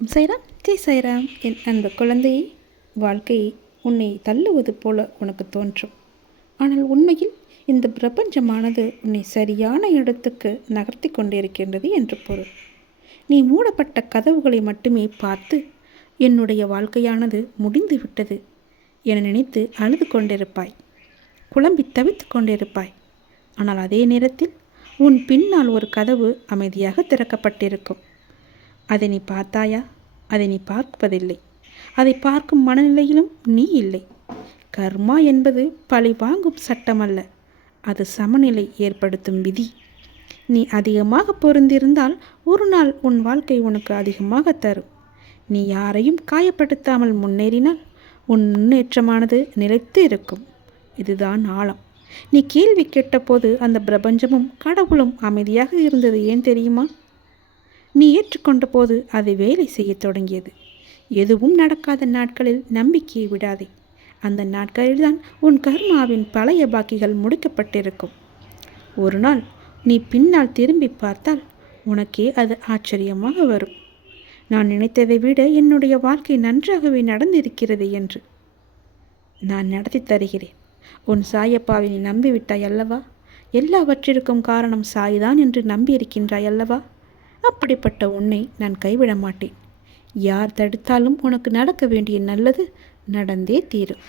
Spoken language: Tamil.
சைராம் ஜெய் சைராம். என் அன்பு குழந்தையை, வாழ்க்கையை உன்னை தள்ளுவது போல உனக்கு தோன்றும். ஆனால் உண்மையில் இந்த பிரபஞ்சமானது உன்னை சரியான இடத்துக்கு நகர்த்தி கொண்டிருக்கின்றது என்று பொருள். நீ மூடப்பட்ட கதவுகளை மட்டுமே பார்த்து என்னுடைய வாழ்க்கையானது முடிந்து விட்டது என நினைத்து அழுது கொண்டிருப்பாய், குழம்பி தவித்து கொண்டிருப்பாய். ஆனால் அதே நேரத்தில் உன் பின்னால் ஒரு கதவு அமைதியாக திறக்கப்பட்டிருக்கும். அதை நீ பார்த்தாயா? அதை நீ பார்ப்பதில்லை. அதை பார்க்கும் மனநிலையிலும் நீ இல்லை. கர்மா என்பது பழி வாங்கும் சட்டமல்ல, அது சமநிலை ஏற்படுத்தும் விதி. நீ அதிகமாக பொருந்திருந்தால் ஒரு நாள் உன் வாழ்க்கை உனக்கு அதிகமாக தரும். நீ யாரையும் காயப்படுத்தாமல் முன்னேறினால் உன் முன்னேற்றமானது நிலைத்து இருக்கும். இதுதான் ஆழம். நீ கேள்வி கேட்டபோது அந்த பிரபஞ்சமும் கடவுளும் அமைதியாக இருந்தது ஏன் தெரியுமா? நீ ஏற்றுக்கொண்ட போது அது வேலை செய்ய தொடங்கியது. எதுவும் நடக்காத நாட்களில் நம்பிக்கையை விடாதே. அந்த நாட்களில்தான் உன் கர்மாவின் பழைய பாக்கிகள் முடிக்கப்பட்டிருக்கும். ஒரு நாள் நீ பின்னால் திரும்பி பார்த்தால் உனக்கே அது ஆச்சரியமாக வரும். நான் நினைத்ததை விட என்னுடைய வாழ்க்கை நன்றாகவே நடந்திருக்கிறது என்று. நான் நடத்தி தருகிறேன். உன் சாயப்பாவை நீ நம்பிவிட்டாய் அல்லவா? எல்லாவற்றிற்கும் காரணம் சாய்தான் என்று நம்பியிருக்கின்றாய் அல்லவா? அப்படிப்பட்ட உன்னை நான் கைவிட மாட்டேன். யார் தடுத்தாலும் உனக்கு நடக்க வேண்டிய நல்லது நடந்தே தீரும்.